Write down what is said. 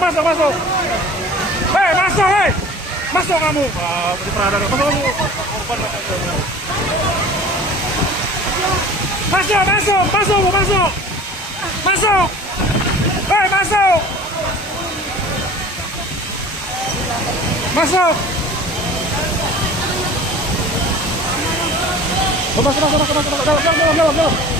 masuk. Hei, masuk, hei. Masuk kamu. Di Prada. Masuk kamu. Masuk. Masuk. Hei, masuk. Masuk. Masuk. Dalam.